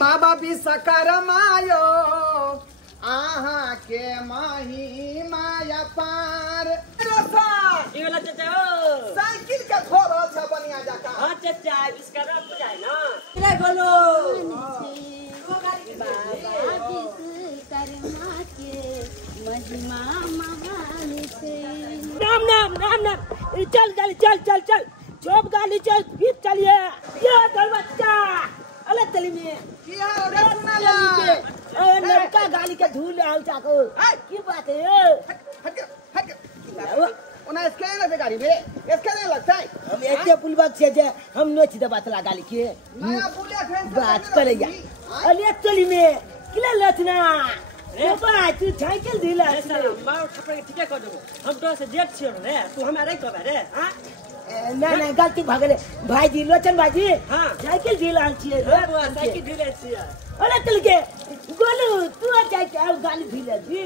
बाबा विश्वकर्मायो आहा के माही माया पार साइकिल के थोड़ा सा बनिया जाका। हाँ चाचा विश्वकर्मा पूजा है ना। ले बोलो बाबा विश्वकर्मा के महिमा महान से। नाम नाम नाम नाम चल गाली चल चल चल चौप गाली चल फिर चलिए ये दल बच्चा अलग तली में किया रे सुना ला लड़का गाली के धूल आउ जाको की बात है हट हट ओना इसके ना बेगारी में इसके नहीं लगता है हम एक पुलबक से जे हम नोच दे बात ला गाली के नया बुलिया ट्रेन बात करेगा अलग तली में किला लचना रे बा तू साइकिल दिला मार ठपरे ठीक कर देबो हम तो से जेट छियो रे तू हमारे कहबे रे हां ना ना गलती भागले भाई जी लोचन भाई जी हां साइकिल दिला छिए रे साइकिल दिला छिए अरे चल के गोलू तू जाके आओ गाली दिला जी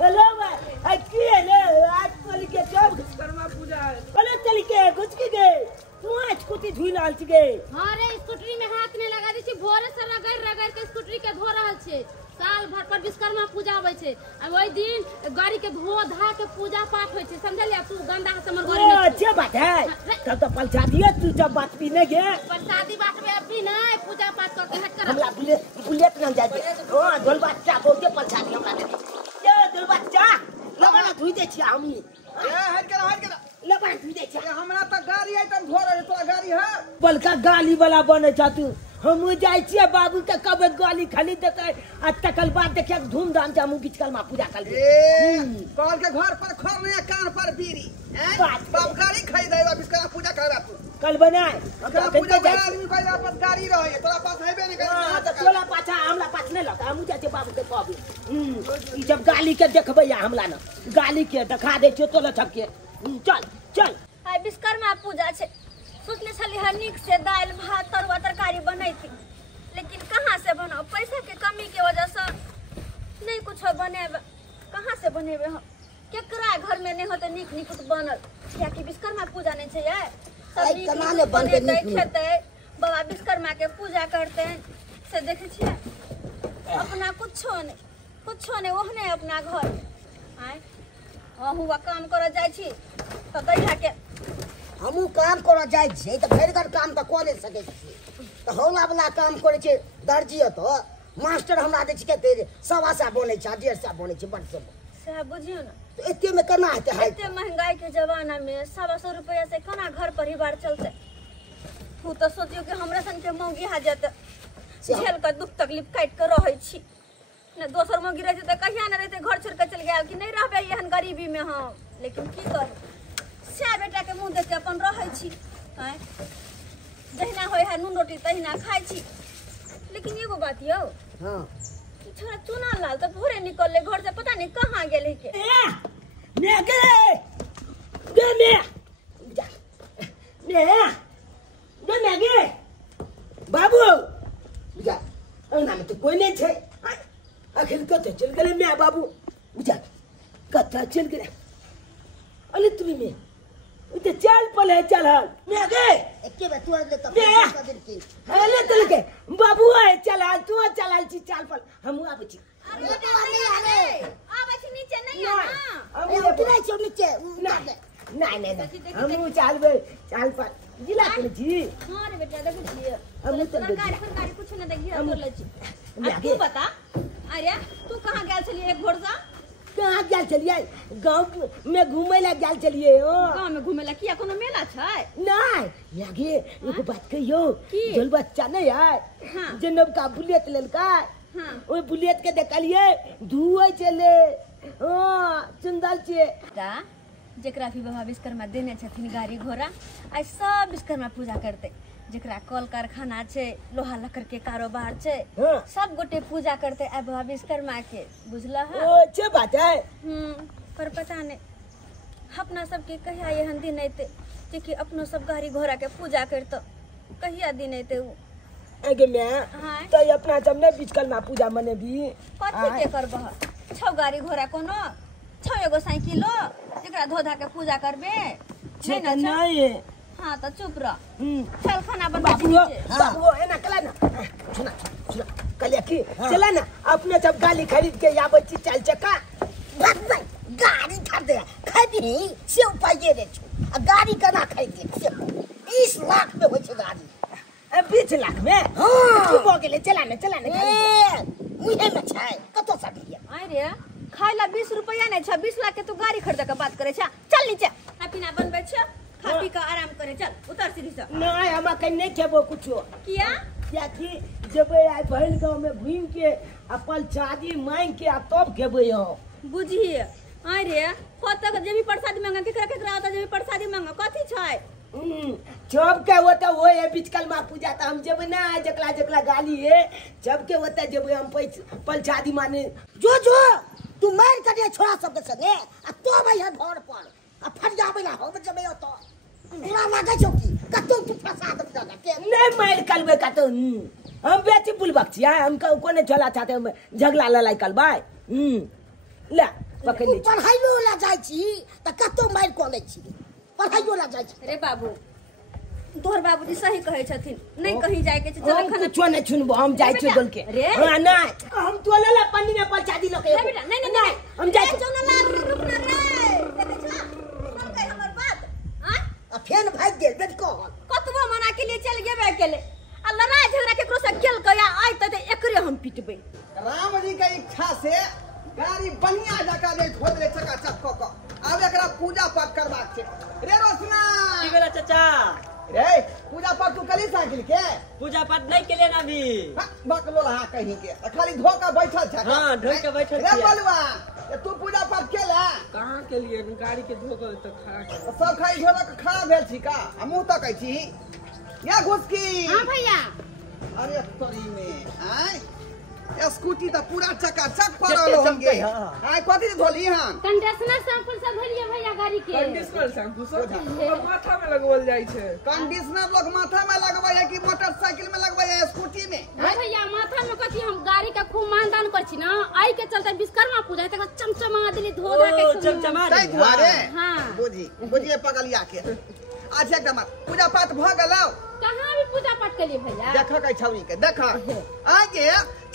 हेलो भाई आ की है ने आज चल के जब विश्वकर्मा पूजा है अरे चल के घुस के गए तू आज स्कूटी धुई लाल छी गए हां रे स्कूटरी में हाथ ने लगा दी छी भोरे से रगड़ के स्कूटरी के धो रहल छे साल भर पर विश्वकर्मा पूजा होय छे आ ओई दिन गाड़ी के धो धा के पूजा पाठ होय छे समझलिया तू गंदा से हमर घरे में अच्छा बात है तब तो पलचा दिए तू जब बात भी नहीं गे प्रसादी बात में अभी नहीं पूजा पाठ करके हट कर हमरा बुलेट ना जाए हां ढोल बच्चा बोल के पलचा दिए हमरा दे ये ढोल बच्चा लबना धुई दे छी हम ए हट के लबना धुई दे छी हमरा त गाड़ी आइटम धो रहे तोरा गाड़ी है बलका गाली वाला बने छ तू हम जाई छिए बाबू के कब गाली खाली देते आ तकल बाद देखिए धूमधाम से हम विश्वकर्मा पूजा कर ए कॉल के घर पर खर नहीं कान पर बीड़ी हैं बाप गाड़ी खरीदेगा विश्वकर्मा पूजा करबा तू कल बनाए विश्वकर्मा पूजा में आदमी कोई पास गाड़ी रहे तोरा पास हेबे नहीं करे हां तो तोला पाछा हमरा पास नहीं लगा हम जाते बाबू के कहबे ई जब गाली के देखबे या हमला ना गाली के दिखा दे छो तोला छके चल चल आई विश्वकर्मा पूजा छे सोचले छली हर निक से दाल भात तरुआ तरकारी बनाई थी लेकिन कहां से बनाओ पैसा के कमी के वजह से नहीं कुछ बनेबे कहां से बनेबे हम केकरा घर में नहीं होते निक निक बनल क्या कि विश्वकर्मा पूजा नहीं छै ये सब कमाने बनते खेते बाबा विश्वकर्मा के पूजा करते से देखे छिए अपना कुछो नहीं ओहने अपना घर आय हुआ काम करे जाय छी त दैहा के हमू काम कर जाए छे त भरगर काम त क ले सके छी त हौला वाला काम करे छे दर्जी तो मास्टर हमरा दे छी के 1.25 बने छ 1.5 बने छ बट सब से बुझियो ना तो एते में केना हेते है एते महंगाई के जमाना में 1.25 रुपया से केना घर परिवार चलते तू तो सोचियो कि हमरा सन के मौगी हाजत झेल के दुख तकलीफ काट के रहै छी ने दोसर मौगी रहते त कहिया न रहते घर छोड़ के चल गया कि नहीं रहबे एहन गरीबी में हम लेकिन की करू स्या बेटा के मुंह देख के अपन रहै छी हैं जहिना होय है नून रोटी तहिना खाइ छी लेकिन एगो बात यौ हां छोरा चुना लाल तो भोरे निकलले घर से पता नहीं कहां गेले के ने गे ने गे बाबू जा ना में तो कोई नहीं छे आखिर कत चल गेले मैं बाबू बुझा कत चल गेले अले तुमी में उते चाल पले चल हल मैं गे एके बा तू ले त दिन की अले चल के बाबू आए चल तू चल छी चाल पल हम आबै छी अरे आबै छी नीचे नहीं है ना हम उतरै छी नीचे नहीं हम चालबे चाल पर जिला के छी हां रे बेटा देखो छी हम चल सरकारी कुछ न देखिए तोर ले छी तू बता अरे तू कहां गेल छली एक भोर से कहां गेल छलिए गांव में घूमे ला गेल छलिए ओ गांव में घूमे ला किया कोनो मेला छै नहीं लागे एगो बात कहियो जल बच्चा नहीं है हां जनब का बुलेट लेलका हां ओए बुलेट के देखलिए धुए चले हां सुंदर छे का जेकरा भी बाबा विश्वकर्मा देने छथिन गाड़ी घोड़ा आज सब विश्वकर्मा पूजा करते जेकरा कल कारखाना छे लोहा लकड़ के कारोबार छे सब गोटे पूजा करते आ बाबा विश्वकर्मा के बुझला है ओ अच्छे बात है पर पता नहीं अपना सब के कहिया एहन दिन अइते कि अपनो सब गाड़ी घोड़ा के पूजा करतो कहिया दिन अइते आगे मैं तो अपना सब ने विश्वकर्मा पूजा मने भी कथि के करबह छौ गाड़ी घोड़ा कोनो छौ एगो साइकिलो जेकरा धोधा के पूजा करबे नहीं हाँ तो चुप रह। हम्म चल खाना बनवा बाबू बाबू है ना कला ना सुना सुना कलिया की चला ना अपने सब गाली खरीद के या बच्ची चल चक्का भाई गाड़ी खरीदे खरीदी सेव पाइए रे गाड़ी कना खरीदे 20 लाख में होय छै गाड़ी 20 लाख में हाँ तू हो गेले चला ना ए मुहे में छै कतो सा दिया आई रे खाई ला 20 रुपया नहीं छ 20 लाख के तू गाड़ी खरीद के बात करे छ। चल नीचे खाना बनबे छ खा पी के आराम करे चल उतर सीढ़ी से। नहीं हम कहीं नहीं खेबो कुछो किया क्या कि जब आई बहन गांव में घूम के अपन शादी मांग के तब खेबे हम बुझिए आई रे कत जे भी प्रसाद मांगे केकरा केकरा आता जे भी प्रसाद मांगे कथी छै जब के होता वो है बिचकल माँ पूजा था हम जब ना जकला जकला गाली है जब के होता जब हम पंचादी माने जो तू मार के छोड़ा सब के संगे आ तो भाई घर पर आ फरियाबे ना हो जबे तो पूरा लागे छौ की कतो तू फसा दे के नहीं मार कलबे कतो हम बेची बुलबक छिया हम कोने चला चाहते हम झगड़ा लड़ाई कलबाय ले पकड़ ले पढ़ाइयो ला जाय छी त कतो मार को ले छी पढ़ाइयो ला जाय छी रे बाबू तोहर बाबूजी सही कहे छथिन नहीं कहीं जाए के चल खाना कुछ नहीं सुनबो हम जाय छी बोल के हां नहीं हम तोला ला पन्नी में परचादी लके नहीं बेटा नहीं हम जाय छी चल ला रुक ना रे देखे छ सुन के हमर बात हां आ फेन भाग गेल बेट को कतबो मना के लिए चल गेबे अकेले आ लड़ाई झगड़ा केकरो से केल कया आइ त एकरे हम पिटबे। राम जी के इच्छा से गाड़ी बढ़िया जका दे खोद ले चकाचक क क अब एकरा पूजा पाठ करबाक छै रे रोशना की बेला चाचा रे पूजा पाठ तू कली साइकिल के पूजा पाठ नहीं के लेना भी बकलो रहा कहीं के खाली धोका बैठल छ हाँ ढोल के बैठल रे छियै। बलवा तू पूजा पाठ केला कहाँ के लिए गाड़ी के धोकर तो खा सब खाई धोला के खड़ा भेल छी का हमहू तकै छी या घुसकी हां भैया अरे तोरी में आय स्कूटी तो पूरा चकाचक पड़ल होंगे आय कथि धोली हन कंडीशनर शैंपू से धोलिए भैया गाड़ी के कंडीशनर शैम्पू सब माथा में लगवल जाय छै। कंडीशनर लोग माथा में लगबै है कि मोटरसाइकिल में लगबै है स्कूटी में हां भैया माथा में कथी हम गाड़ी का खूब मानदान कर छी ना आई के चलते विश्वकर्मा पूजा त चमचमा दिली धो धा के चमचमा तै दुआरे हां बुझिए पगलिया के अच्छा एकदम पूजा पाठ भ गेलौ कहां भी पूजा पाठ के लिए भैया देख के छौरी के देख आगे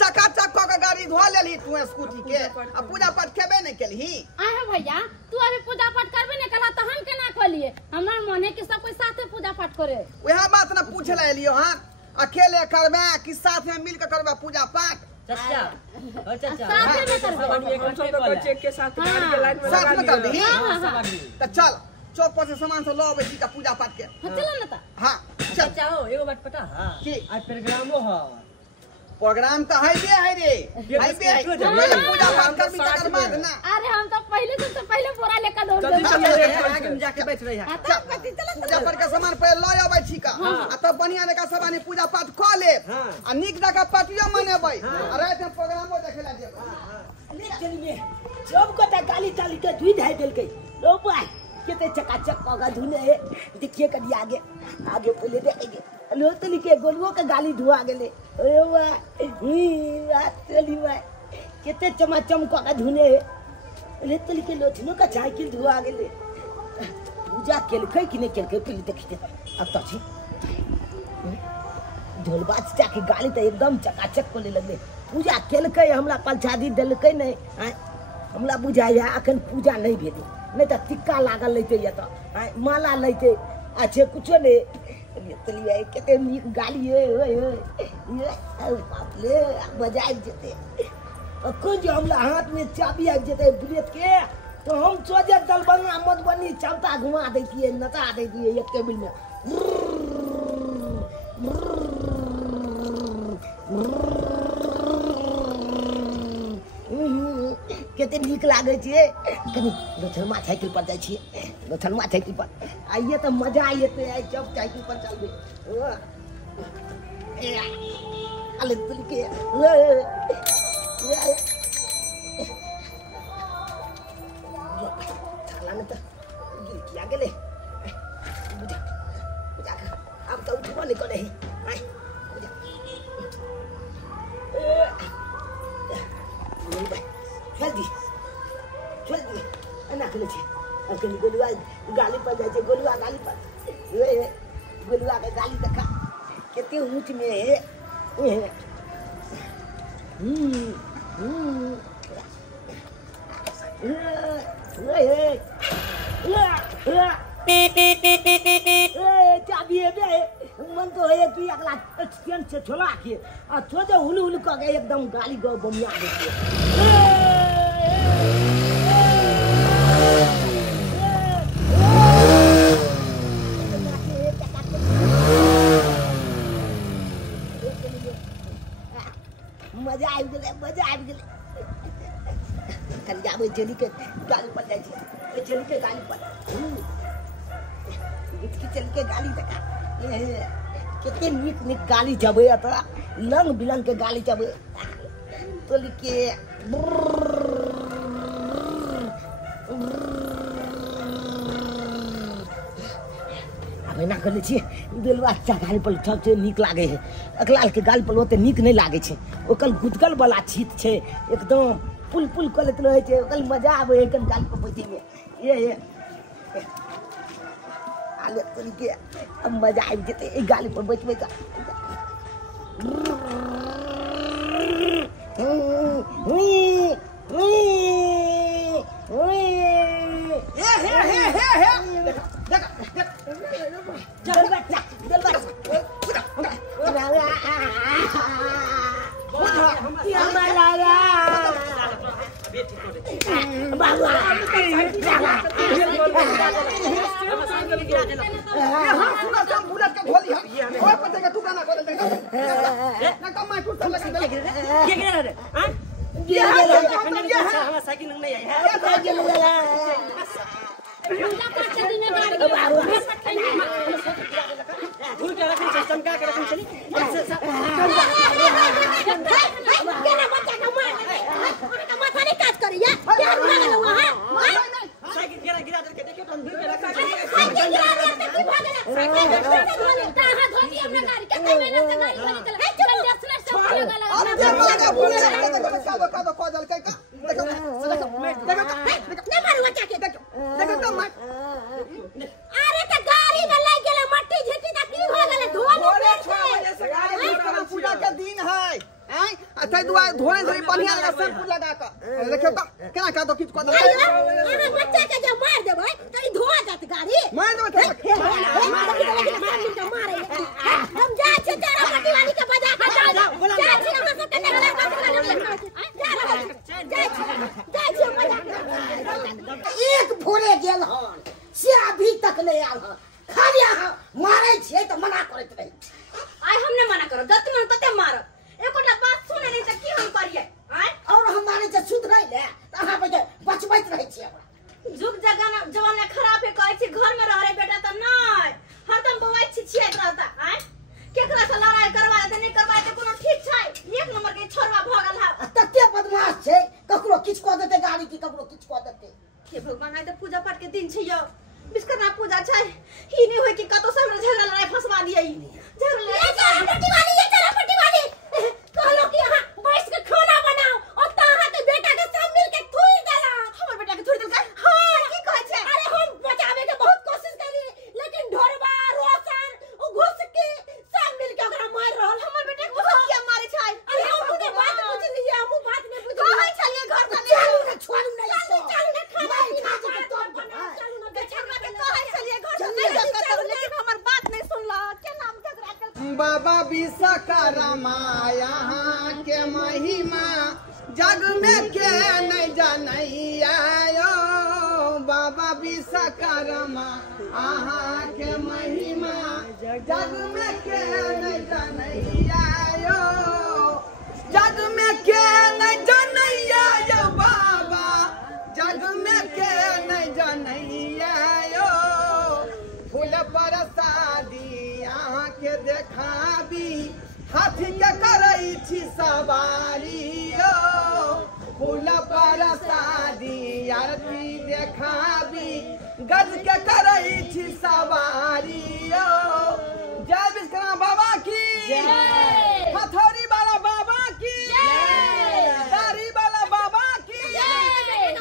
चकाचक क के गाड़ी धो लेली तू स्कूटी के आ पूजा पाठ केबे नहीं केलही आए भैया तू अभी पूजा पाठ करबे नहीं कला त हम केना कलिए हमरा मन है कि सब कोई साथे पूजा पाठ करे वह बात ना पूछ ले लियो हां अकेले करबे कि साथ में मिल के करबे पूजा पाठ चाचा ओ चाचा साथे में करबे सब आदमी एक हम सब बच्चे के साथ गाड़ी के लाइन में लगा साथ में कर दी हाँ, सब आदमी तो चल चौक पर से सामान से लो आवे छी का पूजा पाठ के चलो ना त हां चल चाचा हो एगो बात पता है की? आज प्रोग्रामो है प्रोग्राम तो है रे हाईवे है पहले पूजा पाठ कर भी तकर बाद ना अरे हम तो पहले दिन से पहले बोरा लेकर दौड़ जल्दी गए चलो आगे में जाके बैठ रही है पूजा पाठ के सामान पहले लो आवे छी का आ तब बढ़िया जगह सब आनी पूजा पाठ क ले आ निक जगह पार्टियो मनेबै आ रात में प्रोग्रामो देखेला जेबै ले चलिए जब को गाली चाली के धुई धाई देल गई लो भाई केते चकाचक पगा धुने है देखिए कदी आगे आगे पहले देखेंगे लो तली के गोलुओ के गाली धुआ गेले अरे वाह चली भाई केते चमाचम पगा धुने है ले तली के लोथनो का साइकिल धुआ गेले पूजा केलकै कि नहीं केलकै पहले देखते अब तो छी ढोलबाज जाके गाली तो एकदम चकाचक कोले लगले पूजा केलकै हमरा पंचादी देलकै नहीं हमरा बुझाइया अखन पूजा नहीं भेलै नहीं तो टिक्का लागल लेते या तो माला लेते अच्छे कुछो नहीं चलिए केते नीक गाली बाप ले बजाय जेते अखन जो हमरा हाथ में चाबी आ जेते बुलेट के तो हम सोचे दलबंगा मधुबनी चलता घुमा देतिए नचा देतिए एक टेबल में केते नीक लागे छे कनी लोथरमा साइकिल पर जाय छी लोथरमा साइकिल पर आइए तो मजा आइए आई जब साइकिल पर चलबे अले तुल के थाला न त गिर किया गेले बुझा बुझा अब तो उठबो नहीं करे आई बुझा जल्दी ना खेले अब कहीं गोलुआ गाली पर जाए गोलुआ गाली पर गोलुआ के गाली देखा कितने ऊंच में है चाबी है बे मन तो है कि अगला ट्रेन से छोड़ा के आ छोड़े हुलू हुलू का एकदम गाली गो बमिया देती मजा आ गेले कल जाबे जली के गाली पर जाय छै जली के गाली पर इसकी चल के गाली देखा कितने नीक नीक गाली जबे त लंग बिलंग के गाली जबे तो लिखे हमें ना करे छी दिलवा अच्छा गाली पर सबसे नीक लागे है अकलाल के गाली पर ओते नीक नहीं लागे छै ओकल गुदगल वाला चीत छै एकदम पुल पुल करत रहे छै ओकल मजा आवे एकन गाली पर बैठे में ये आले तरीके अब मजा आ जते ए गाली पर बैठबे का एक भोरे गेल हन से अभी तक नहीं आल हन खाली मारे छे त मना करत रही आई हमने मना करो जत मन तते मारो एकोटा बात सुने नहीं त की हम करिए आय और हमारे से सुध रही ले अहाँ पे बचबैत रही छी जुग जमाना खराब है कहै छी घर में रह रे बेटा त नहीं हरदम बवाई छी छिए रहता आय केकरा से लड़ाई करवा दे नहीं करवा दे कोनो ठीक छै एक नंबर के छोरवा भगल है तते बदमाश छै ककरो किछ क देते गाड़ी की ककरो किछ क देते के भगवान आइ त पूजा पाठ के दिन छै यो विश्वकर्मा पूजा छै ही नहीं होय कि कतो से हमरा झगड़ा लड़ाई फसवा दिए झगड़ा पट्टी वाली ये चला पट्टी वाली कहलो कि यहां बैठ के खाना बनाओ और ताहा के बेटा के सब मिल के थूई देला हमर बेटा के थूई देलका हां की कहै छै अरे हम बचावे के बहुत कोशिश करी लेकिन ढोरबा रोशन ओ घुस के सब मिल के ओकरा मार रहल हमर बेटा के किया मारे छै अरे हम तो बात बुझलिए हम बात नहीं बुझलिए कहै छलिए घर का चलू ना छोड़ू ना इसको चलू ना खाना पीना के तो बनाओ चलू ना बेचारा के कहै छलिए घर से नहीं चलू लेकिन हमर बात नहीं सुनला के नाम झगड़ा कर बाबा विश्वकर्मा यहाँ के महिमा जग में के नहीं जानैया यो बाबा विश्वकर्मा यहाँ के महिमा जग में के नहीं जानैया यो जग में के नहीं जानैया यो बाबा जग में के नहीं जानैया यो फूल परसादी यहाँ के देखाबी हाथी के करई छी सवारी ओ फूल परसादी आरती देखाबी गज के करई छी सवारी ओ जय विश्वकर्मा बाबा की जय हथौड़ी वाला बाबा की जय दाढ़ी वाला बाबा की जय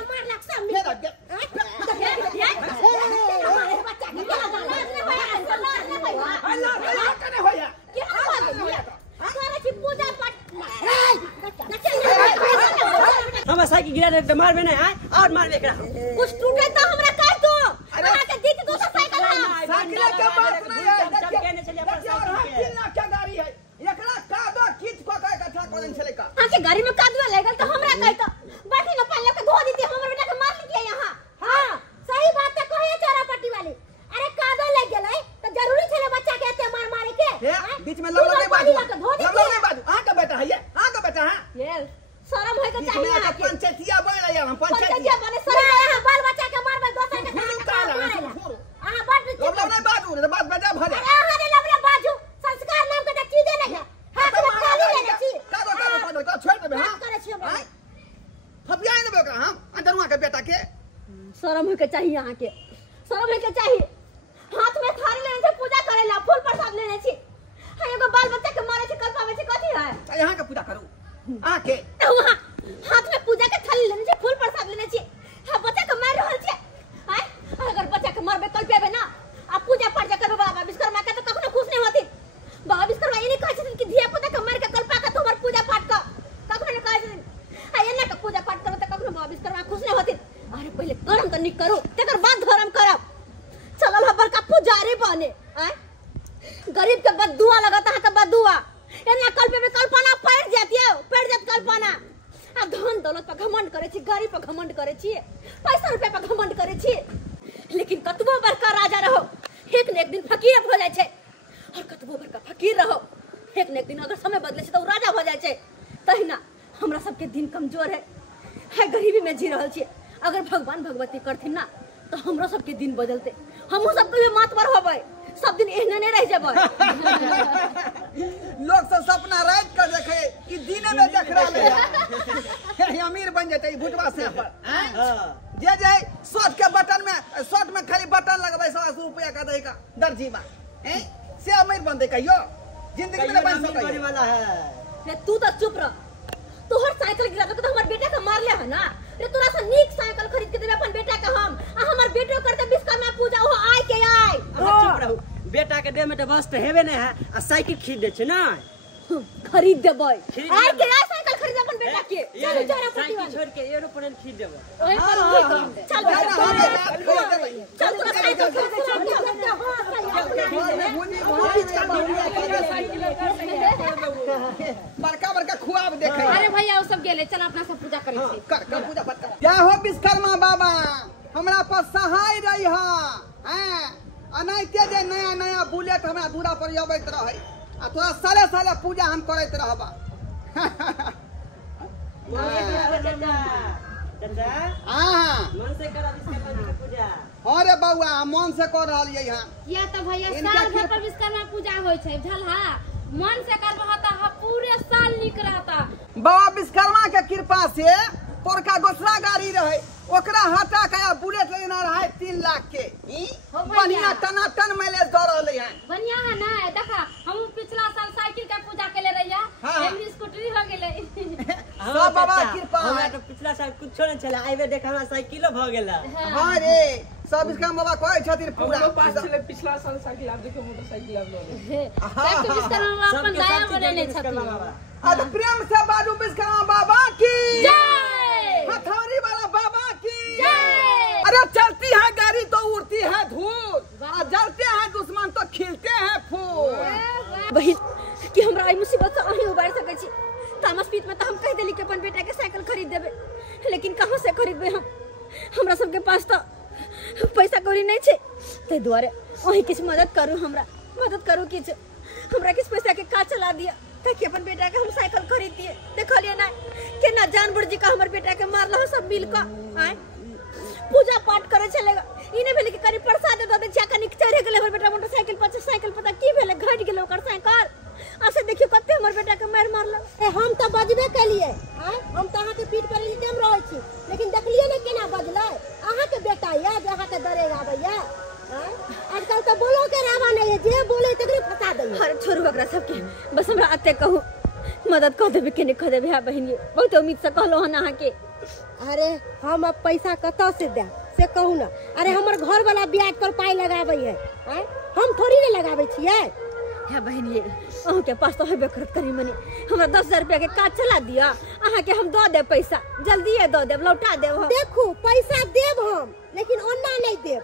हमारा साइकिल गिरा दे मारबे नहीं है और मारबे एकरा कुछ टूटे तो हमरा कह दो अरे के दी दोसर साइकिल है साइकिल के बात नहीं है चल के चलिए अपन देखिए और साइकिल कितना क्या गाड़ी है एकरा कादो खींच को का इकट्ठा कर देन चले का आके गाड़ी में कादवा लगल तो हमरा कह तो बैठी न पाले के धो देती हमर बेटा के मार लिया यहां हां सही बात है कहे चौरापट्टी वाली अरे कादो लग गेलै तो जरूरी छले बच्चा के एते मार मारे के बीच में लग लगे बाजू लग लगे बाजू हां का बेटा है ये हां का बेटा है ये शर्म है के चाहिए इसमें पंचायतिया बन रही है हम पंचायतिया बने शर्म है बाल बच्चा के मारबे दोसर के हां बड़ लग लगे बाजू रे बात बजा भले अरे हां रे लबरे बाजू संस्कार नाम के चीज नहीं है हाथ में खाली लेने छी का छोड़ देबे हां करे छी हम फपिया देबे ओकरा हम अंदरवा के बेटा के शर्म है के चाहिए यहां के शर्म है के चाहिए हाथ में थाली लेने से पूजा करेला फूल प्रसाद लेने छी हां एगो बाल बच्चा के मारे छी कल्पा में छी कथि है यहां के पूजा करू आके वहां हाथ में पूजा के थाली लेने छी फूल प्रसाद लेने छी हां बच्चा के मार रहल छी हां अगर बच्चा के मारबे कल्पेबे ना आ पूजा पाठ जे करबे बाबा विश्वकर्मा के तो कखनो खुश नहीं होती बाबा विश्वकर्मा ये नहीं कहै छथिन कि धिया पुता के मार के कल्पा के तोहर पूजा पाठ कर कखनो नहीं कहै छथिन आ एना के पूजा पाठ करब त कखनो बाबा विश्वकर्मा खुश नहीं होती अरे पहले कर्म तो नहीं करू तकर बाद धर्म करब चलल हबर का पुजारी बने हैं गरीब के बददुआ लगता है के बददुआ एना कल्पे में कल्पना पड़ जाती है पड़ जात कल्पना आ धन दौलत पर घमंड करे छी गाड़ी पर घमंड करे छी पैसा रुपया पर घमंड करे छी लेकिन कतबो बड़का राजा रहो एक न एक दिन फकीर हो जाय छै और कतबो बड़का फकीर रहो एक न एक दिन अगर समय बदले छै तो राजा हो जाय छै तहिना हमरा सबके दिन कमजोर है गरीबी में जी रहल छी अगर भगवान भगवती करथिन ना तो हमरो सबके दिन बदलते हमहु सब कभी मातबर होबै सब दिन एहने नहीं रह जेबै लोग सब सपना रात कर देखे कि दिन में देख रहा है अमीर बन जाते भुटवा से पर जे जे शर्ट के बटन में शर्ट में खाली बटन लगबै 100 रुपया का देगा दर्जी में हैं से अमीर बन दे कहियो जिंदगी में बन सकै वाला है रे तू तो चुप रह तोहर साइकिल गिरा तो हमर बेटा के मार ले है ना रे तोरा से नीक साइकिल खरीद के देबे अपन बेटा के हम आ हमर बेटो करते विश्वकर्मा पूजा हो आय के आय चुप रहू बेटा के देह में तो बस हेबे नहीं है आ साइकिल खरीद दे छै ना खरीद देबै आय के आय साइकिल खरीद अपन बेटा के चल चल साइकिल छोड़ के एरोप्लेन खरीद देबै ओए पर चल चल तोरा साइकिल बड़का बड़का खुआब देखे अरे भैया वो सब गेले चल अपना सब पूजा करे छी कर पूजा पाठ कर क्या हो विश्वकर्मा बाबा हमरा पर सहाय रही हैं अनाइते जे नया नया बुलेट हमरा दूरा पर अबैत रहे आ तोरा साले साले पूजा हम करैत रहबा चाचा हां मन से करा विश्वकर्मा की पूजा हां रे बउआ मन से कर रहलिए यहां या तो भैया इनका साल भर कृपा- पर विश्वकर्मा पूजा होय छै झलहा मन से करबहता ह पूरे साल निक रहता बाबा विश्वकर्मा के कृपा से पोरका दूसरा गाड़ी रहे ओकरा हटा के बुलेट लेना रहे 3 लाख के बढ़िया टनाटन माइलेज दे रहले हैं बढ़िया है ना देखा हम पिछला साल साइकिल का पूजा केले रहिया हाँ। एमरी स्कूटरी हो गेले सब बाबा कृपा हमरा है तो पिछला साल कुछ नहीं चला आइबे देख हमरा साइकिलो भ गेला हां रे सब विश्वकर्मा बाबा कहै छथिन पूरा हमरो पास छले पिछला साल साइकिल आब देखियो मोटरसाइकिल आब ले सबके विश्वकर्मा अपन सबके दया सब चीज बनेने विश्वकर्मा छथिन बाबा अब प्रेम से बाजू विश्वकर्मा बाबा की जय हथौड़ी वाला बाबा की जय अरे चलती है गाड़ी तो उड़ती है धूल और जलते हैं दुश्मन तो खिलते हैं फूल बहिन कि हमरा आई मुसीबत से अहीं उबार सकै छी तामस पीत में तो हम कह देली कि अपन बेटा के साइकिल खरीद देबे लेकिन कहां से खरीदबे हम हमरा सबके पास तो पैसा कौड़ी नहीं छे ते द्वारे अहीं किछ मदद करू किछ हमरा किछ पैसा के का चला दिया ताकि अपन बेटा के हम साइकिल खरीद दिए देखलिए ना केना जानबूझ जी का हमर बेटा के मारला सब मिल का आय पूजा पाठ करे चलेगा इने भेले कि कनी प्रसाद दे दे जा कनी चढ़े गेले हमर बेटा मोटरसाइकिल पर साइकिल पता की भेले घट गेले ओकर साइकिल आसे देखियो कते हमर बेटा के मार मारला ए हम त बजबे केलिए हां हम त अहाँ के पीठ पर इल्टेम रहै छी लेकिन देखलिए ने केना बजलै अहाँ के बेटा या जे अहाँ के डरे आबैया हां आजकल त बोलो के रावा नहीं है जे बोले तकरे फसा दै अरे छोड़ू ओकरा सबके बस हमरा अते कहू मदद कर देबे के नहीं कर देबे बहिनी बहुत उम्मीद से कहलो हन अहाँ के अरे हम अब पैसा कत से दे से कहू ना अरे हमर घर वाला ब्याज पर पाई लगाबै है हम थोड़ी ने लगाबै छियै है बहन ये अहू के पास तो हेबे करत करी मनी हमरा 10,000 रुपया के काज चला दिया अहाँ के हम दो दे पैसा जल्दी दो देब लौटा देब हम। देखू पैसा देब हम, लेकिन ओना नहीं देब।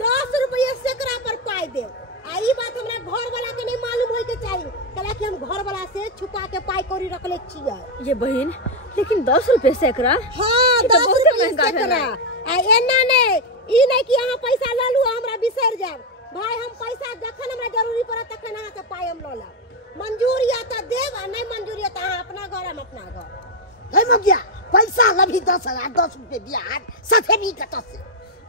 10 रुपया सैकड़ा पर पाई देब। आई बात हमरा घर वाला के नहीं मालूम होय के चाहिए, कला कि हम घर वाला से छुपा के पाई कौड़ी रखले छियै। ये बहन लेकिन 10 रुपए सैकड़ा। हां 10 रुपया सैकड़ा। आ एना नहीं ई नहीं कि अहाँ पैसा ल लू हमरा बिसर जाब। भाई हम पैसा जखन हमरा जरूरी पड़त तखन अहाँ से पाई हम ल लेब। मंजूर या त देब आ नहीं मंजूर या त अहाँ अपना घर हम अपना घर। हे मगिया पैसा लभी 10,000 10 रुपए ब्याज सथेबी कत से।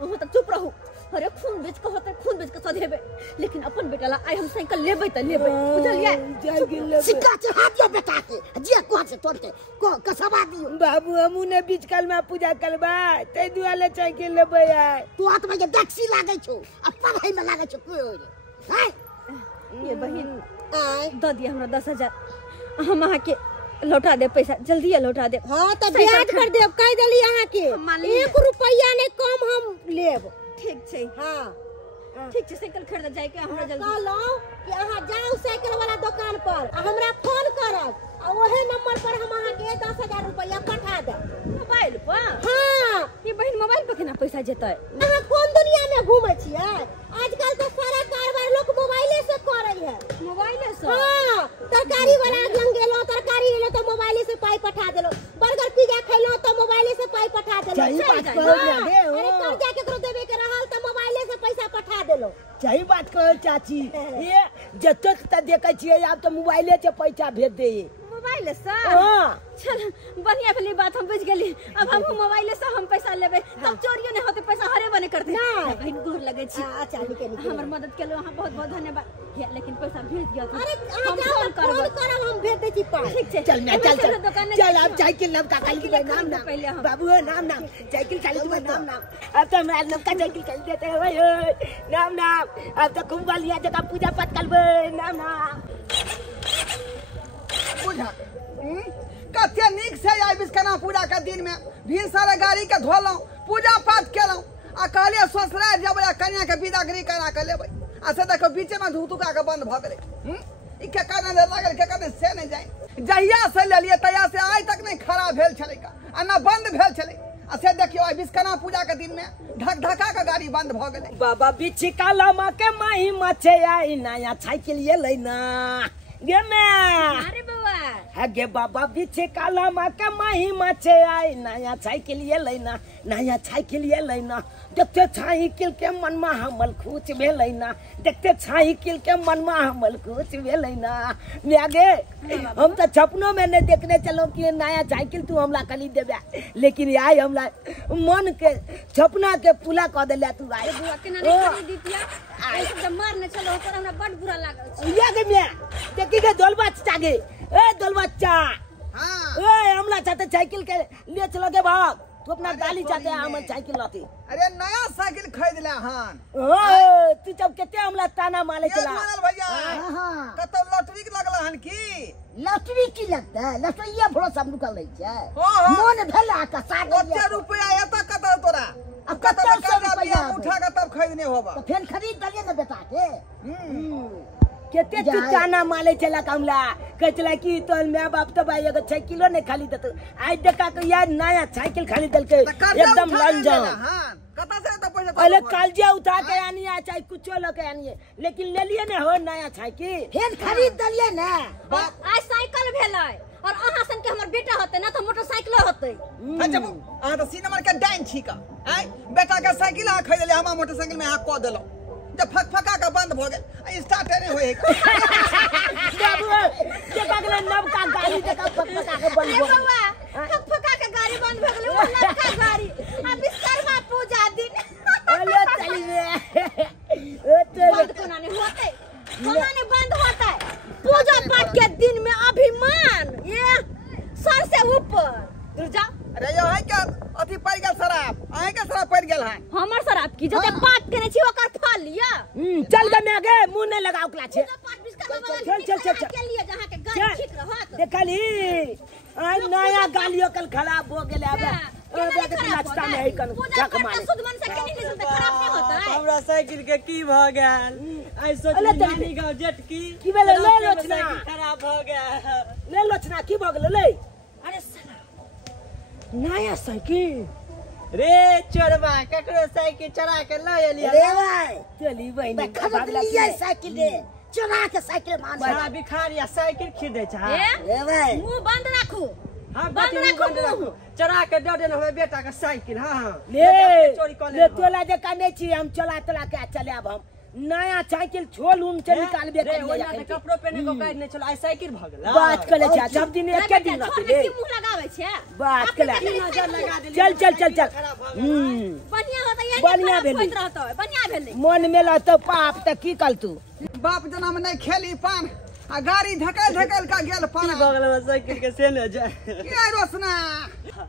ओहो त चुप रहू। अरे खून बेच के होते खून बेच के सधेबे, लेकिन अपन बेटा ला आई हम साइकिल लेबै त लेबै, बुझलियै? सिक्का चढ़ा दियो बेटा के जे को से तोड़ते को कसबा दियो। बाबू हमू ने बीच काल में पूजा करबा तै दुआले साइकिल लेबै आइ। तू हाथ में डेक्सी लागै छौ आ पढ़ाई में लागै छौ कोई हाय। ये बहन द दिया हमरा 10,000, हम अहाँ के लौटा दे पैसा जल्दी लौटा दे। हां त ब्याज पर देब कह देली अहाँ के 1 रुपया नहीं कम हम लेब। ठीक छै। हां ठीक छै साइकिल खरीद जाय के हमरा जल्दी। कहलो कि अहाँ जाओ साइकिल वाला दुकान पर आ हमरा फोन करब आ ओहे नंबर पर हम अहाँ के 10,000 रुपया पठा देब मोबाइल पर। हां ये बहन मोबाइल पर केना पैसा जेतै? अहाँ कोन दुनिया में घूमै छियै? आजकल तो सारा कारोबार लोग मोबाइले से करै है। मोबाइले से? हां तरकारी वाला लंग गेलो तरकारी लेलो तो मोबाइले से पाई पठा देलो, बर्गर पिज्जा खैलो तो मोबाइले से पाई पठा देलो। सही बात कहो लागे हो। अरे कर्जा केकरो देबे के रहल त मोबाइले से पैसा पठा देलो। सही बात कहो चाची। ये जतक त देखै छियै आब त मोबाइले से पैसा भेज दे। मोबाइल से? हां चल बढ़िया भली बात हम बुझ गेली। अब हम मोबाइल से हम पैसा लेबे तब चोरियो नहीं होते, पैसा हरे बने करते। बहन गोर लगे छी। अच्छा निके निके हमर मदद केलो अहाँ बहुत बहुत धन्यवाद। लेकिन पैसा भेज दियो। अरे हम फोन करब हम भेज दे छी पाई। ठीक छै चल मैं चल चल अब साइकिल नाम का साइकिल नाम ना पहले हम बाबू नाम नाम साइकिल खाली तू नाम नाम अब तो मैं लोग का साइकिल खरीद देते हैं भाई नाम नाम। अब तो कुंभ वालिया जगह पूजा पाठ करबे नाम नाम बुझा कते नीक से आई विश्वकर्मा पूजा के दिन में ढेर सारा गाड़ी के धोलौ पूजा पाठ केलौ आ कहलिए ससुराल जेबै कन्या के विदागरी करा के लेबै आ से देखो बीचे में धुतुका के बंद भ गेलै। ई के कारण लागल के कारण से नहीं जाय जहिया से लेलिए तहिया से आज तक नहीं खराब भेल छलै का आ ना बंद भेल छलै। आ से देखियो आई विश्वकर्मा पूजा के दिन में ढक ढका के गाड़ी बंद भ गेलै। बाबा बिछि काला मां के माही मछे आई नया साइकिल ये लेना गे मैं। अरे बाबा गे बाबा बिछे काला माँ के माही मचे आई नया साइकिल ये लेना नया साइकिल ये लेना। देखते साइकिल के मन में हमल खुश भेलैना देखते साइकिल के मन में हमल खुश भेलैना। आगे हम तो सपनों में नहीं देखने चलो कि नया साइकिल तू हमला खरीद देबे, लेकिन आई हमला मन के सपना के पूरा कर देले तू आई। बुआ केना नहीं खरीद दितिया आई सब मारने चलो पर हमरा बड़ बुरा लागल। या गे मैं देखी के दोल बच्चा गे ए दोल बच्चा। हां ए हमला चाहते साइकिल के ले चलो के भाग तू अपना गाड़ी चाहते हम साइकिल लाती। अरे नया साइकिल खरीद ले हन ओ तू जब केते हमला ताना मारे ये चला। मानल भैया हां कतो लॉटरी लगल हन की लॉटरी की लगता है लॉटरी ये भरोसा निकल रही है हां मन भेला का साथ कते रुपया एता कतो तोरा अब कते रुपया उठा के तब खरीदने होबा तो फिर खरीद दलिए ना बेटा के। केते तू ताना मारे चला कमला कहला कि तोल मैं बाप तो भाई अगर साइकिलो नहीं खाली देत आज देखा के यार नया साइकिल खाली दल के एकदम लन जा। कता से तो पैसा पहले कालजिया उठा के आनी है चाहे कुछ लेके आनी है लेकिन ले लिए ना हो नया साइकिल फिर खरीद दलिए ना। आज साइकिल भेलै और अहाँ सन के हमर बेटा होते ना तो मोटरसाइकिल होते। अच्छा आ तो सी नंबर के डाइन छिका आई बेटा के साइकिल आ खरीद ले हम मोटरसाइकिल में आ को देलो जब फकफका के बंद भ गेल स्टार्ट नहीं होए बाबू देखा के नव का गाड़ी देखा फकफका के बंद हो बाबा फकफका के गाड़ी बंद भ गेलै वो नवका गाड़ी आ विश्वकर्मा पूजा दिन अरे चली रे ओ तो बंद कोना नहीं होते कोना नहीं बंद होता है पूजा पाठ के दिन में अभिमान ये सर से ऊपर दूर जा। अरे यो है क्या अथी पड़ गेल शराब आए के शराब पड़ गेल है हमर शराब की जते पाठ करे छी ओकर फल लिया। चल गे मैं आगे मुंह नहीं लगाओ क्ला छे पाठ विश्वकर्मा चल के लिए जहां के गाड़ी ठीक रहत देखली आ नया गालियो कल खराब हो गेले अब देख नाश्ता में है कन पूजा पाठ का शुद्ध मन से कहीं नहीं चलते खराब नहीं होता है। हमरा साइकिल के की भ गेल आई सोचली नानी गांव जेट की भेले ले लोचना खराब भ गेल ले लोचना की भ गेले ले अरे साला नया साइकिल रे चोरबा ककरो साइकिल चोरा के ल एलिया रे भाई चली बहनी खरीद लिया साइकिल रे चुरा के साइकिल मान बड़ा भिखारिया साइकिल खरीदे छ रे भाई मुंह बंद राखू हां बंद राखू चोरा के दे देना हमर बेटा के साइकिल हां ले तोला जे काने छी हम चला के चले आब हम नया साइकिल छोल उन से निकालबे रे ओना त कपड़ो पहने को काट नै चला आई साइकिल भ गेला बात करे छ सब दिन एके दिन ना छोड़ के मुंह लगावे छे बात करे नजर लगा दे चल बढ़िया होता ये बढ़िया भेलै बढ़िया भेलै मन में ल तो पाप त की कल तू बाप जन्म नहीं खेली पान आ गाड़ी ढकल का गेल पान बगल में साइकिल के से न जाए क्या रोशना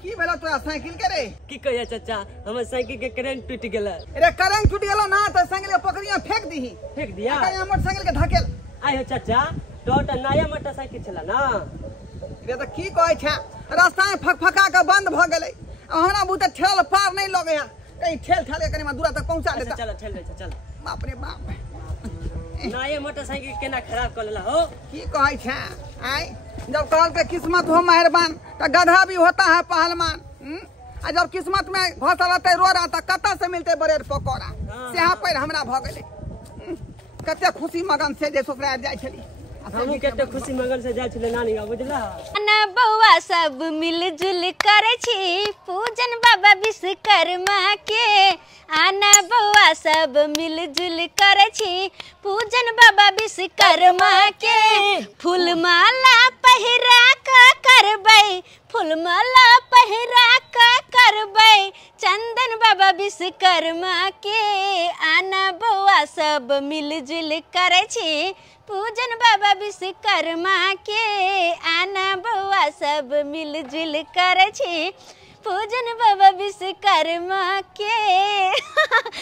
की भेलो तोरा साइकिल के रे की कहिया चाचा हमर साइकिल के करंट टूट गेला रे करंट टूट गेलो ना त साइकिल के पकड़िया फेंक दीही फेंक दिया कहिया मोटरसाइकिल के ढकेल आइ हो चाचा टोटा नया मोटरसाइकिल चला ना रे त की कहै छ रास्ता में फकफका के बंद भ गेलै हमरा बुते ठेल पार नहीं लगे है कहीं ठेल ठाल के कनी में दूरा तक पहुंचा देता चल ठेल दे चल बाप रे बाप नया मोटरसाइकिल केना खराब कर लेला हो की कहै छ आई जब कहल के किस्मत हो मेहरबान त गधा भी होता है पहलवान आ जब किस्मत में घोसल रहते रोड़ा त कत्ता से मिलते बरेर पकौड़ा सेहा पर हमरा भ गेलै कते खुशी मगन से जे ससुराल जाय छली हमहू कते खुशी मगन से जाय छले नानी गाँव बुझला ना बउआ सब मिलजुल करे छी पूजन बाबा विश्वकर्मा के आना बउआ सब मिलजुल करे छी पूजन बाबा विश्वकर्मा के फूलमाला पहिरा का करबै फूलमाला पहिरा का करबै चंदन बाबा विश्वकर्मा के आना बउआ सब मिलजुल करे छी पूजन बाबा विश्वकर्मा के आना बउआ सब मिलजुल करे छी पूजन बाबा विश्वकर्मा के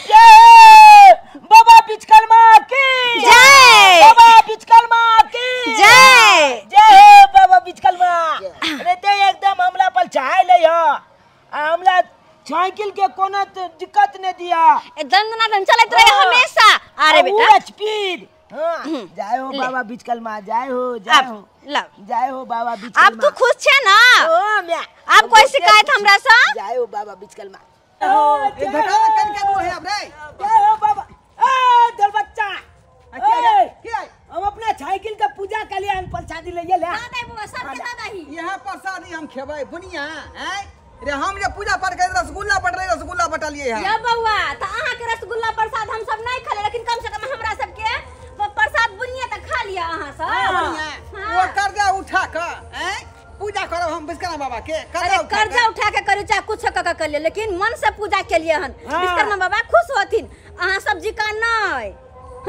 जय बाबा विश्वकर्मा की जय बाबा विश्वकर्मा की जय जय बाबा विश्वकर्मा अरे ते एकदम हमला पर चाहे ले हमला साइकिल के कोनो दिक्कत ने दिया दंदनादन चलत रहे हमेशा अरे बेटा स्पीड जय हो बाबा विश्वकर्मा जय हो जय हो बाबा विश्वकर्मा अब तू खुश छे ना ओ मैं अब कोई शिकायत हमरा से जय हो बाबा विश्वकर्मा ए धक्का कन के दूर है अब रे जय हो बाबा ए दल बच्चा क्या हम अपना साइकिल का पूजा के लिए हम प्रसादी ले ले दादा बुआ सब के दादा ही यहाँ प्रसादी हम खेबै बुनिया हैं रे हम जे पूजा पाठ करे रसगुल्ला बटले रसगुल्ला बटलिए है या बउआ त अहाँ के रसगुल्ला प्रसाद हम सब नहीं खले लेकिन कम से कम हमरा सब के प्रसाद बुनिया त खा लिया अहाँ सब वो कर्जा उठा के हैं पूजा करब हम विश्वकर्मा बाबा के कर्जा उठा के करू चाहे कुछ क कर ले लेकिन मन से पूजा के लिए हन विश्वकर्मा बाबा खुश होथिन अहाँ सब जी का नहीं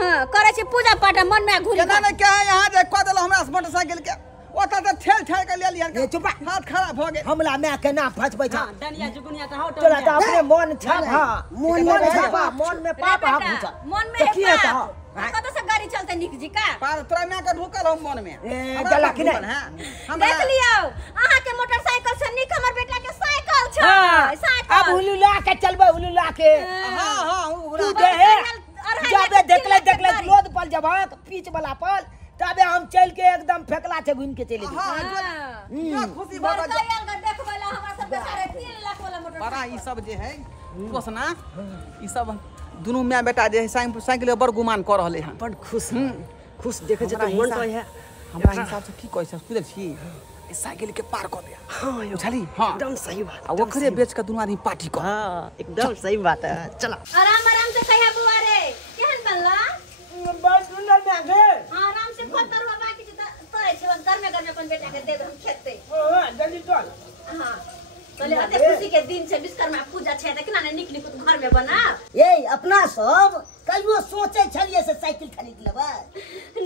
हां करे छी पूजा पाठ मन में घुरी केना ने के यहाँ जे क देलो हमरा मोटरसाइकिल के ओता त ठेल के ले लिया ए चुप हाथ खराब भ गेल हमला मैं के ना फसबै छ डनिया जुगनिया त हट तोरा त अपने मन छाप हां मन में छापा मन में पाप हां पूछा मन में किए त कत से गाड़ी चलते निक जी का पार तोरा में के ढुकल हम मन में ए गला कि नहीं देख लियो अहाँ के मोटरसाइकिल से निक हमर बेटा के साइकिल छ साइकिल अब हुलुला के चलबे हुलुला के हां हां तू दे जाबे देखले लोद पल जब पीछ वाला पल तबे हम चल के एकदम फेकला से घुम के चले हां खुशी बाबा देखबला हमरा सब के सारे 3 लाख वाला मोटर बड़ा ई सब जे है रोशना ई सब दोनों माय बेटा जे साइकिल पर गुमान कर रहले हैं बड़ खुश देखे छ त मन तो है हमरा हिसाब से की कहै छ सुधर छी ई साइकिल के पार कर दिया हां बुझली हां एकदम सही बात आ ओकरे बेच के दोनों आदमी पार्टी कर हां एकदम सही बात है चला आराम से कहिया बुआ रे केहन बनला बस सुंदर में आगे हां आराम से फतर बाबा की तोरे छै घर में अपन बेटा के दे हम खेते हां जल्दी चल हां चले अते खुशी के दिन छै विश्वकर्मा पूजा छै त केना ने निक घर में बना ए अपना सब कहियो सोचे छलिए से साइकिल खरीद लेबै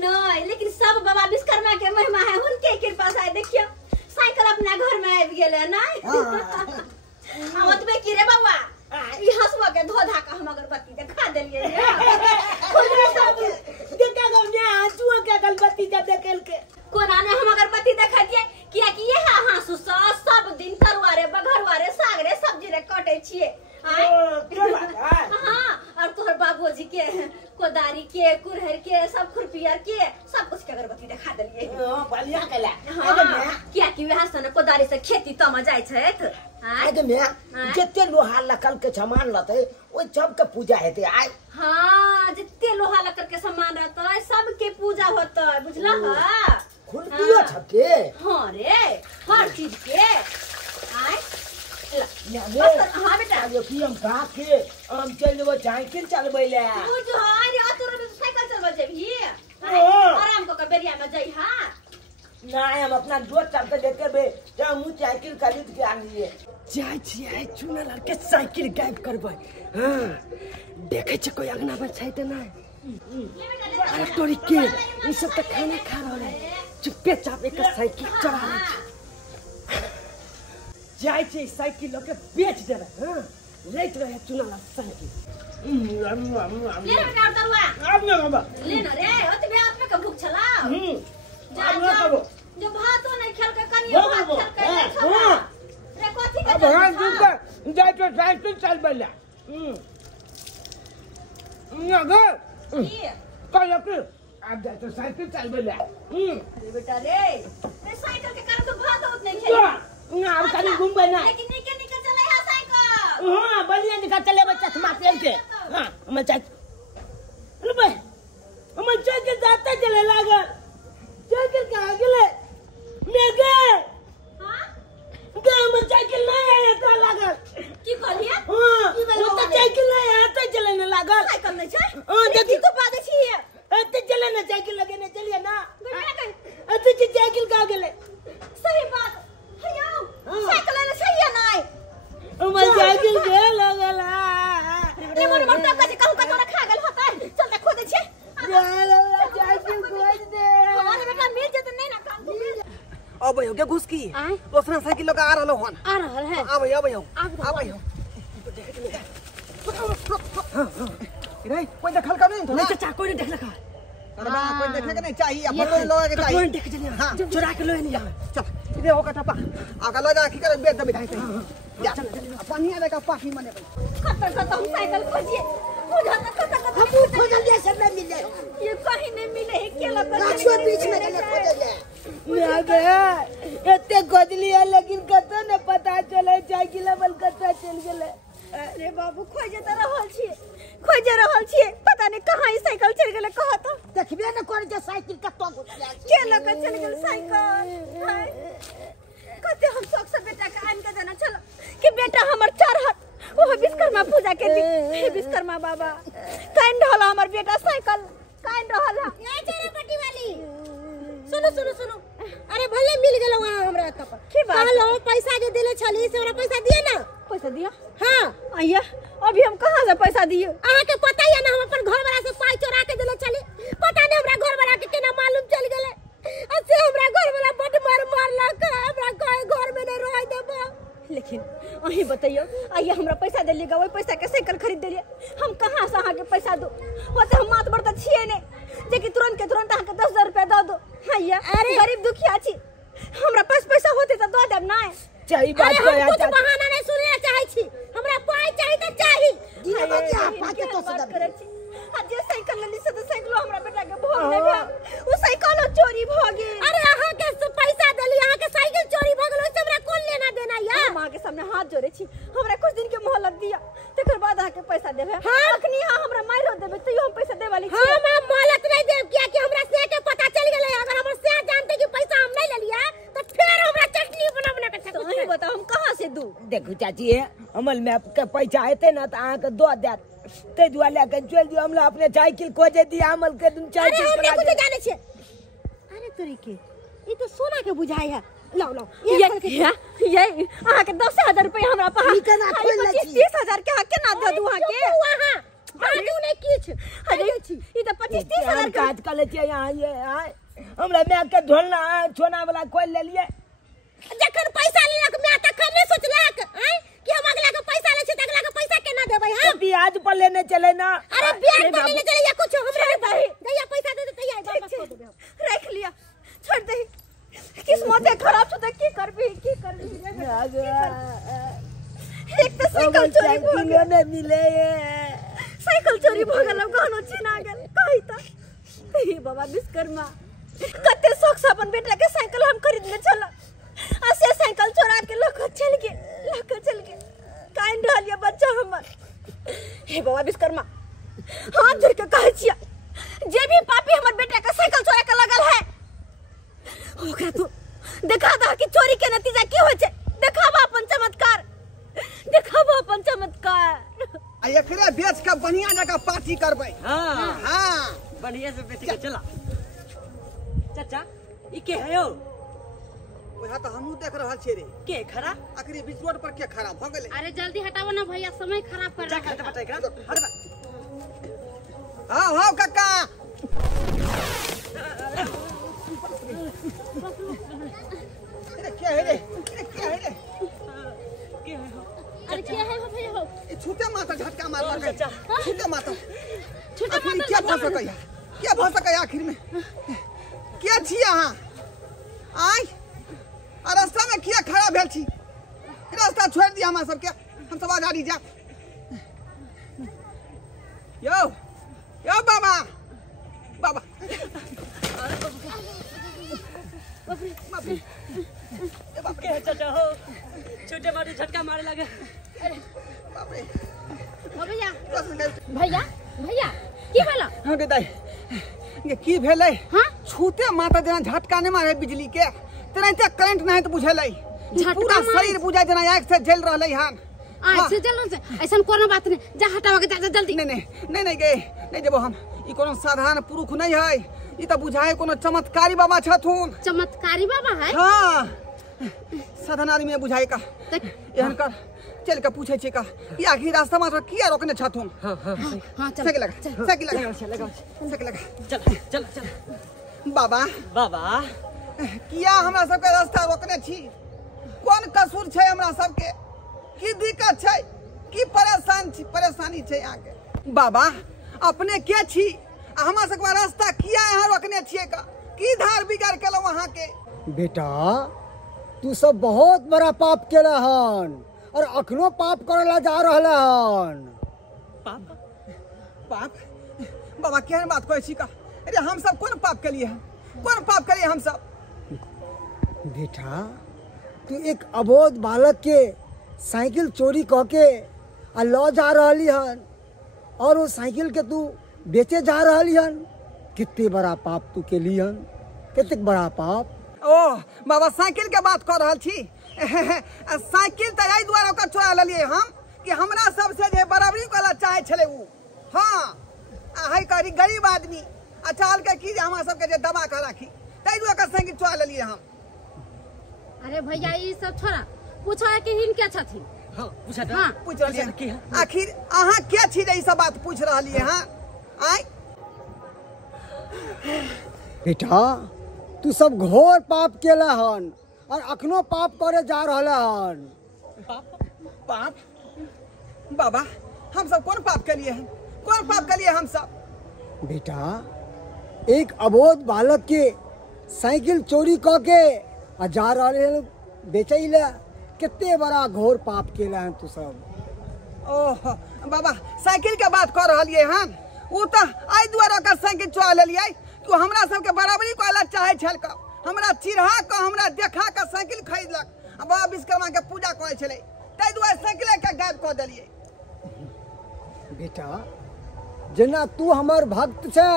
नहीं लेकिन सब बाबा विश्वकर्मा के महिमा है उनके कृपा से देखियो साइकिल अपना घर में आबि गेले नहीं हां ओतबे की रे बाबा ई हसुआ के धोधा का हम अगरबत्ती दिखा देलिए खुद सब देखा गो ने हसुआ के अगरबत्ती जब देखेल के कोना ने हम अगरबत्ती दिखा दिए किया कि ये हाँसु सब दिन तरुआरे बघरुआरे सागरे सब्जी रे कटे छिए हाँ और तोहर बाबूजी के कोदारी के कुरहर के सब खुरपियर के सब कुछ के अगरबत्ती देखा देलिए बलिया केला किया कि वहाँ से कोदारी से खेती तम जाय छथि आगे में जते लोहा लकल के सामान लते ओ सब के पूजा हेते आय हाँ जितने लोहा लकड़ के सामान रहता है सबके पूजा होता है बुझला है खुल दियो छके हाँ रे हर चीज के आय हाँ बेटा आगे की हम का के हम चल जेबो साइकिल चलबै ले तू जो अरे अतुर में साइकिल चलबा जेबी आराम को बेरिया में जई हां ना हम अपना दोस्त सबके लेके बे जा मु साइकिल खरीद के आनिए जाय छियै चुनल के साइकिल गायब करबै हां देखे छ कोई अंगना में छै त नहीं अरे तोरी के ई सब त खाना खा रहल है चुपचाप एक साइकिल चढ़ा ले जाय छै साइकिल के बेच देबै हां लेट रहे चुनल साइकिल ले बेटा तरुआ अब न बाबा ले न रे ओतबे अपने के भूख छला अब जो भातो नहीं खेल के कनियो भात खेल के छला रे कथि के अब हां दूसरा जाय तो साइकिल चलबै ले नगर कल के अब जाय तो साइकिल चलबै ले अरे बेटा रे साइकिल के कारण तो भात उत नहीं खेल ना अब खाली घूमबै ना लेकिन निके चले है साइकिल हां बलिया निका चले बच्चा चश्मा पहन के हां हम चल रुपए हम चल के जाते चले लागल चल के कहां गेले मेगे हां गांव में साइकिल नहीं आया तो लागल की कहलिए हां वो तो साइकिल नहीं आता चले न लागल साइकिल नहीं छै हां देखी तो बात छी अते चले ना साइकिल लगे ने चलिए ना गया गई अते साइकिल कहां गेले सही बात हयो साइकिल ले सही है नहीं हम साइकिल के लगला रे मोर मरता का कहू का तोरा खा गेल होता चल देख खोदे छे साइकिल खोज दे हमारे बेटा मिल जत नहीं ना काम अब हो क्या घुस की दूसरा साइकिल लगा आ रहलो हन आ रहल है अब रे कोई देखल का नहीं नहीं चाचा कोई नहीं देख लगा अरे बा कोई देखे के नहीं चाहिए फोटो लोगे के चाहिए कोई देख चलिए हां चुरा के ले नहीं चल इधर हो कटपा आगा लो जा की करे बेच दे बिठाई जा चल पानी आवे का पाखी मने खतर साइकिल खोजिए बुझा तक खतर हम खोजल जे सब नहीं मिले ये कहीं नहीं मिले है केला कर गाछो बीच में रहले खोजल ले आगे एते खोजली है लेकिन कतो न पता चले साइकिल बल कतो चल गेले अरे बाबू खोजे त रहल छिए पता नहीं कहां ई साइकिल चल गेले कहा तो देखबे न कर जे साइकिल कतो घुसले केला कर चल गेल साइकिल कते हम शौक से बेटा के आन के देना चलो कि बेटा हमर चढ़त ओ विश्वकर्मा पूजा के दिन हे विश्वकर्मा बाबा काइन रहला हमर बेटा साइकिल काइन रहला ये चोरा पट्टी वाली सुनो अरे भले मिल गेलो वहां हमरा कप की बात कहलो पैसा जे देले छली से हमरा पैसा दिए ना पैसा दिया हां आइया अभी हम कहां से पैसा दिए आहा के पता है ना हम अपन घर वाला से पाई चोरा के देले छली पता नहीं हमरा घर वाला के केना मालूम चल गेले असे हमरा घर वाला बट मारला का हमरा कोई घर में न रह देबो लेकिन अही बताइयो आइए हमरा पैसा देलिएगा वही पैसा के साइकिल खरीद देलिए हम कहां से अहाँ के पैसा दो होते हम मात बरता छिए ने जे कि तुरंत अहाँ के 10,000 रुपया दे दो हैया अरे गरीब दुखिया छी हमरा पास पैसा होते त दे देब ना सही बात अरे हम कुछ बहाना नहीं सुने चाहे छी हमरा पाई चाहिए त चाही दिन में क्या पाके तो सदा करे छी आज जे साइकिल लेली से त साइकिल हमरा बेटा के भोग नहीं भेल उ साइकिल चोरी भ गेल अरे अहाँ के पैसा देली अहाँ के साइकिल चोरी भ गेल ओसे हमरा कोन लेना देना या हम अहाँ के सामने हाथ जोड़े छी हमरा कुछ दिन के मोहलत दिया तकर बाद अहाँ के पैसा देबे अखनी अहाँ हमरा माइरो देबे तइयो हम पैसा दे वाली छी हम मोहलत नहीं देब किया कि हमरा से के पता चल गेलै अगर हमर से जानते कि पैसा हम नहीं लेलिया तो फिर हमरा चटनी बना के तो ही बता हम कहां से दूं देखो चाची अमल में के पैसा आते ना तो अहाँ के दो देत ते दुआले के चल दियो हमला अपने साइकिल खोजे दिया अमल के तुम साइकिल अरे चला हम कुछ जाने छे अरे तोरी के ई तो सोना के बुझाई है लाओ ये अहाँ के 10,000 रुपया हमरा पास निकना खोल ले छी 30,000 के हक केना दे दू अहाँ के वहां बाजू नहीं किछ अरे ई त 25-30,000 का आज कल छै यहाँ ये आय हमरा मैं के ढोलना छोना वाला खोल ले लिए जखन पैसा लेलक मैं तखन नहीं सोचलक कि हम अगला के पैसा ले छी त अगला के पैसा केना देबै हम ब्याज पर लेने चले ना अरे ब्याज पर लेने चले या कुछ हमरा दैया पैसा दे तैया वापस कर देबै रख लिया छोड़ दे किस्मत खराब छ त की करबी एक तो साइकिल चोरी भ गेल न मिले साइकिल चोरी भ गेल गानो छिना गेल कहि त हे बाबा विश्वकर्मा कते शौक से अपन बेटा के साइकिल हम खरीदने चला आ से साइकिल चोरा के लखो चल के काइन ढालिया बच्चा हमर। हे बाबा विश्वकर्मा हाथ जोड़ के कहै छिया जे भी पापी हमर बेटा के साइकिल चोरा के लगल है ओकरा तू देखा दा कि चोरी के नतीजा की होय छै। देखाबा अपन चमत्कार आ एकरे बेच के बढ़िया जगह पार्टी करबै। हां हां बढ़िया से बेच के चला। चाचा ई के है यो? ओहा तो हमहू देख रहल छियै रे। के खड़ा? आखिर बीच रोड पर के खड़ा भ गेलै? अरे जल्दी हटाओ ना भैया, समय खराब कर रहा है। बता एकरा हट बा। हां काका क्या है रे? अरे क्या है वो भैया हो? ये छूटे माता झटका मार लगा। छूटे माता छोटा क्या भऽ सकैया? क्या भऽ सकैया आखिर में? क्या छी अहाँ? आइ आ रास्ता में किया खड़ा भेल छी? रास्ता छोड़ दिया हमरा सबके, हम सब गाड़ी जा। यो बाबा बाबा के चाचा हो छोटे मारे झटका मारे लगे। बाप रे ओ भैया की भेला? हां बेटा ये की भेलै? हां छूते माता जेना झटका नहीं मारे बिजली के, तेनाहिते करंट नहीं तो बुझेलै। पूरा शरीर बुझाय जेना आग से जल रहलै हन। आग से जलन से ऐसन कोनो बात नहीं, जा हटावा के जा जल्दी। नहीं गे नहीं जेबो हम। ई कोनो साधारण पुरुष नहीं है, ई तो बुझाय कोनो चमत्कारी बाबा छथुन। चमत्कारी बाबा है? हां साधारण आदमी में बुझाय का एहन कर चल के पूछे छी का ई आखिर रास्ता में किया रोकने छथुन। हां चल साइकिल लगा चल बाबा किया हमरा सबके रास्ता रोकने छी? कौन कसूर छै हमरा सबके? की दिक्कत छै? की परेशानी छै आगे? बाबा अपने के छी आ हमरा सबके रास्ता किया यहाँ रोकने छियै का? की धार बिगाड़ केलौ अहाँ के? बेटा तू सब बहुत बड़ा पाप केला हन और अखनो पाप करेला जा रहला हन। पाप बाबा केहन बात कहै छी का? अरे हम सब कोन पाप के लिए कौन पाप करिए हम सब? बेटा तू एक अबोध बालक के साइकिल चोरी कह के आ लौ जा रहली हन और वो साइकिल के तू बेचे जा रहली हन। कितने बड़ा पाप तू के ली हन, कितने बड़ा पाप। ओह बाबा साइकिल के बात कर रहल छी। साइकिल तो एहि दुआरे ओकर चोरा लेलिए हम कि हमरा सबसे जे बराबरी करला चाहे छले उ। हां आ है करी गरीब आदमी आ चाल के की हमरा सबके जे दबा के राखी, तै दुआरे ओकर साइकिल चोरा लेलिए हम। अरे भैया ई सब छोड़ा, पूछो है कि हिन क्या छथि? हां पूछा था। हां पूछ रहलिए आखिर अहाँ के छी जे ई सब बात पूछ रहलिए? हां आइ बेटा तू सब घोर पाप केला हन और अखनो पाप करे जा रहला हन। पाप बाबा हम सब कौन पाप के लिए हैं? कौन पाप के लिए हम सब? बेटा एक अबोध बालक के साइकिल चोरी क के आ जा रहे बेचैले, कितने बड़ा घोर पाप केला है तू सब। ओह बाबा साइकिल के बात कर रहलिए हन, उ त आई दुआरे ओकर साइकिल चोरा लेलिए। तू हमरा सबके बराबरी करला चाहे छल का? हमरा चिढ़ा के हमरा देखा के साइकिल खरीदलक आ बाबा विश्वकर्मा के पूजा करे छले, तै दुआरे साइकिल के गायब कर देलिए। बेटा जना तू हमर भक्त छे,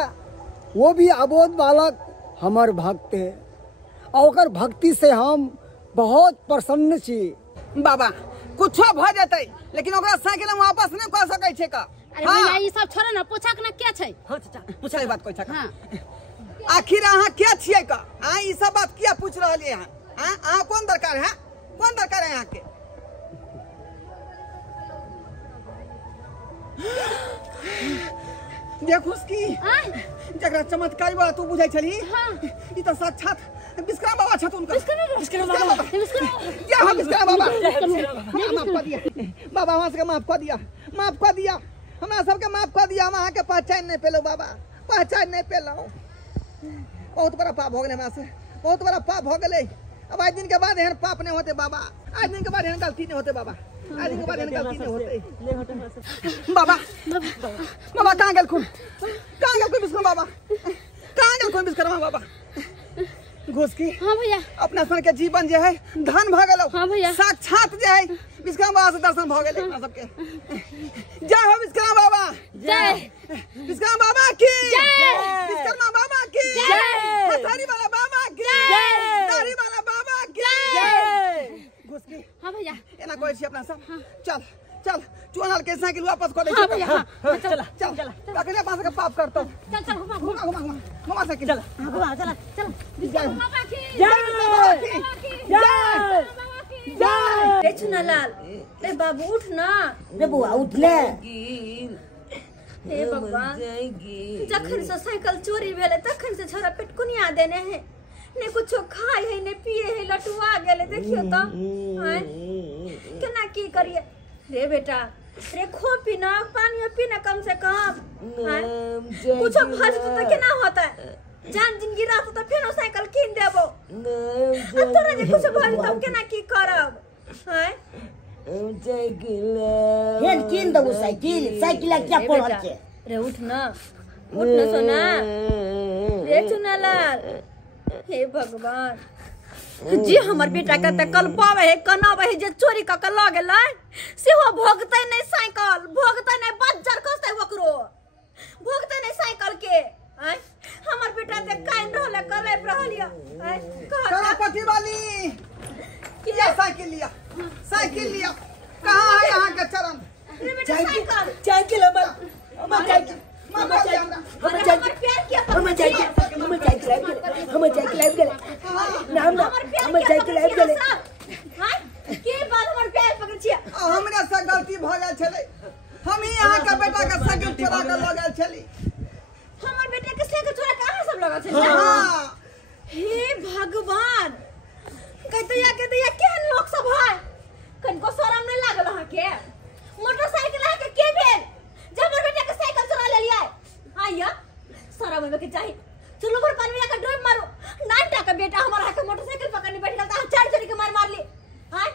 वो भी अबोध बालक हमर भक्त है और ओकर भक्ति से हम बहुत प्रसन्न छी। बाबा कुछो भ जतै लेकिन ओकरा साइकिल हम वापस नहीं कर सकै छै का? अरे भैया ई सब छोड़ा ना, पूछा के ना क्या छै? हां चाचा पूछै बात कोइ छका। हां आखिर अहाँ क्या छियै का? आ ई सब बात किया पूछ रहलिए हन? हां अहाँ कौन दरकार है? कौन दरकार है अहाँ के? देखो उसकी जगह चमत्कारी बात तू बुझै छली। हां ई त साक्षात विश्वकर्मा बाबा छथुन का। विश्वकर्मा बाबा क्या हो विश्वकर्मा बाबा? माफ कर दिया बाबा, हमरा सबके माफ कर दिया, माफ कर दिया, हमरा सबके माफ कर दिया। हम अहाँ के पहचान नहीं पेलो बाबा, पहचान नहीं पेलो। बहुत बड़ा पाप हो गेलै हमरा से, बहुत बड़ा पाप हो गेलै। अब आज दिन के बाद एहन पाप नहीं होते बाबा, आज दिन के बाद एहन गलती नहीं होते बाबा, आज दिन के बाद एहन गलती नहीं होते। बाबा बाबा कहाँ गेलखुन? कहाँ गेलखुन विश्वकर्मा बाबा? कहाँ गेलखुन विश्वकर्मा बाबा? घुस की हाँ भैया अपना सन के जीवन जे है धन भ गेलो। हाँ भैया। साक्षात जे है विश्वकर्मा बाबा से दर्शन भ गेले अपना सबके। जय हो विश्वकर्मा बाबा। जय विश्वकर्मा बाबा की जय। विश्वकर्मा बाबा की जय। हथारी वाला बाबा की जय। दाढ़ी वाला बाबा की जय। घुस की हाँ भैया। एना कहै छी अपना सब। चल चल चुनाल के साइकिल वापस कर दे। हाँ भैया, हाँ। चल चल चल अकेले पास के पाप करतो। चल चल घुमा घुमा घुमा घुमा घुमा साइकिल। चल घुमा चला चल बाबा की जय रे चुनालाल, रे बाबू उठ ना। रे बुआ उठ ले। हे भगवान, जखन से साइकिल चोरी भेले तखन से छोरा पेटकुनिया देने है। ने कुछो खाए है ने पिए है, लटुआ गेले देखियो तो। हैं केना की करिए रे बेटा? रे खो पीना पानी पीना कम से कम। हैं कुछो फर्ज तो केना होता है? जान जिंदगी रात तो फिर साइकिल कीन देबो। अब तोरा जे कुछ भइल तब केना की करब? हैं हेन किन दबो साइकिल। साइकिल क्या पड़ल के? रे उठ ना सोना। रे चुनालाल, हे भगवान, जी हमर बेटा के त कल पावे है कनावे है जे चोरी क के ल गेलै से हो भोगतै नै साइकिल, भोगतै नै बज्जर कसै ओकरो, भोगतै नै साइकिल के। हैं हमर बेटा ते काइन रहले करे रहलिया। हैं करोड़पति वाली ये साइकिल लिया, साइकिल लिया। कहाँ है यहाँ के चरण? रे बेटा साइकिल साइकिल हमर साइकिल हमर साइकिल आबि गेलै। नाम ना हमर साइकिल आबि गेलै। हैं के बात हमर पैर पकड़ छिया? हमरे से गलती भ गेल छलै। हम ही यहाँ के बेटा के साइकिल चोरा के ल गेल छली। हमर बेटा के साइकिल चोरा कहां सब लगा छै? हां हे भगवान, कहते केहन लोग सब है? कनको शरम नहीं लागल अहाँ के? मोटरसाइकिल अहाँ के भेल जब हमर बेटा के साइकिल चोरा लेलियै? आइया शरम होवे के चाही। चलो भर पानी में जाकर डोब मारो। नाटा का बेटा हमारा के मोटरसाइकिल पकड़ने बैठ गया था, चार चोरी के मार ली। हां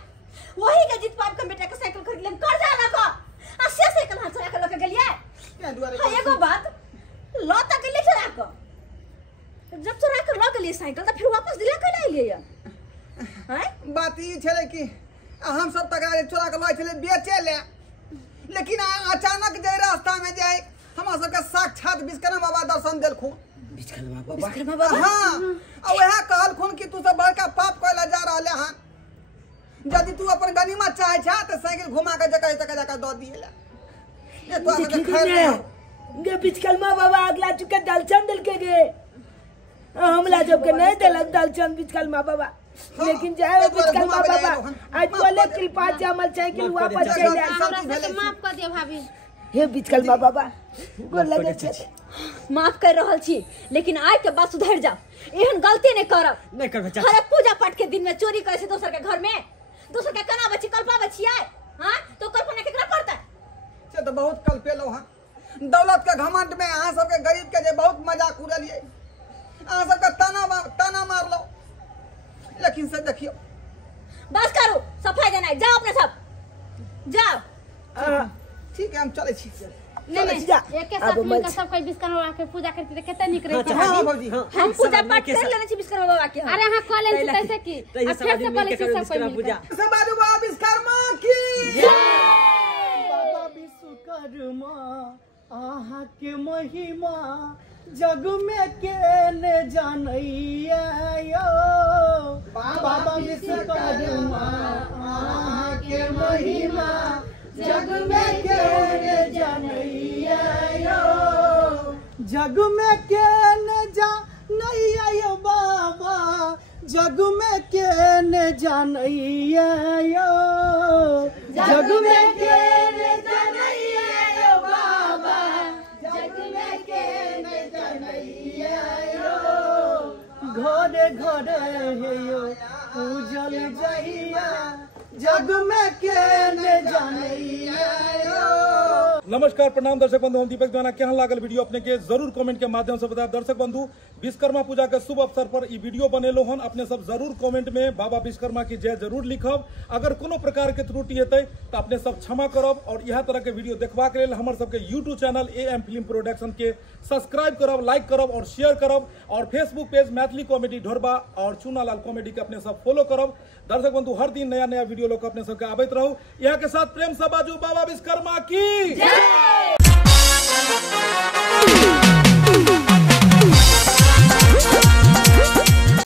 वही के जीत पाप का बेटा के साइकिल खरीद लेम कर जाना का। आ से साइकिल हाथ चोरा के लेके गेलियै? हां एगो बात लौटा के ले चला को। जब चोरा के ल गेलियै साइकिल त फिर वापस दिला के ले एलियै? हैं बात ई छलै कि हम सब तकरा चोरा के लाय छलै बेचे ले, लेकिन अचानक जे रास्ता में जे हमरा सबके साक्षात विश्वकर्मा बाबा दर्शन देलखुन। विश्वकर्मा बाबा हाँ और वह कहलखुन कि तू सब बड़का पाप कइला जा रहले हन। यदि तू अपन गनीमत चाहे छा त साइकिल घुमा के जगह जगह दे दिएला। ये तो आके खैर गे विश्वकर्मा बाबा अगला चुके दलचन दिल के गे। हमला जब के नहीं देलक दलचन विश्वकर्मा बाबा, लेकिन जाए विश्वकर्मा बाबा आज बोले कृपा से हमर साइकिल वापस चल जाए। हमरा से माफ कर दियो भाभी। हे विश्वकर्मा बाबा गोर लगे छै। माफ कर रहल छी, लेकिन आइ के बाद सुधर जाओ। एहन गलती नहीं करब। नहीं करबे चाचा। हर पूजा पाठ के दिन में चोरी करे से दोसर के घर में, दोसर के कना बची कल्पा बचियै? हां तो कल्पना केकरा पड़तै? से तो बहुत कल पेलो हन। दौलत के घमंड में अहाँ सबके गरीब के जे बहुत मजाक उड़लियै, अहाँ सबके ताना मारलो, लेकिन से देखियो। बस करू, सफाई देना जाओ अपने सब जाओ। ठीक है हम चले छी। नहीं एक के साथ मिलकर सब कोई विश्वकर्मा बाबा के पूजा करते कितना निक रहे छै। हाँ भौजी हाँ। हम पूजा पाठ कर लेने छी विश्वकर्मा बाबा के। अरे हां कॉल लेन कैसे की तैसे अब फिर से कॉल लेन सब कोई पूजा। से बाजू बाबा विश्वकर्मा की बाबा विश्वकर्मा आहा के महिमा जग में के ने जानैया यो। बाबा विश्वकर्मा आहा के महिमा जग में के ने जानैया यो। जग में के ने जानैया यो बाबा, जग में के ने जानैया यो। जग में के ने जानैया यो बाबा, जग में के ने जानैया यो। घरे घरे हे यो पूजल जहिया, जग में के ने जानैया यो। नमस्कार प्रणाम दर्शक बंधु, हम दीपक दीवाना। केहन लागल वीडियो अपने के जरूर कमेंट के माध्यम से बताएं। दर्शक बंधु, विश्वकर्मा पूजा के शुभ अवसर पर ई वीडियो बनेलो हन। अपने सब जरूर कमेंट में बाबा विश्वकर्मा की जय जरूर लिखब। अगर कोनो प्रकार के त्रुटि हेतै तो अपने सब क्षमा करब और यह तरह के वीडियो देखबा के लेल हमर सबके YouTube channel AM film production के सब्सक्राइब करब, लाइक करब और शेयर करब और फेसबुक पेज मैथिली कॉमेडी ढोरबा और चूनालाल कॉमेडी के अपने सब फॉलो करब। दर्शक बंधु, हर दिन नया नया वीडियो लोग अपने सबके आबैत रहू। यहाँ के साथ प्रेम से बाजू बाबा विश्वकर्मा की जय।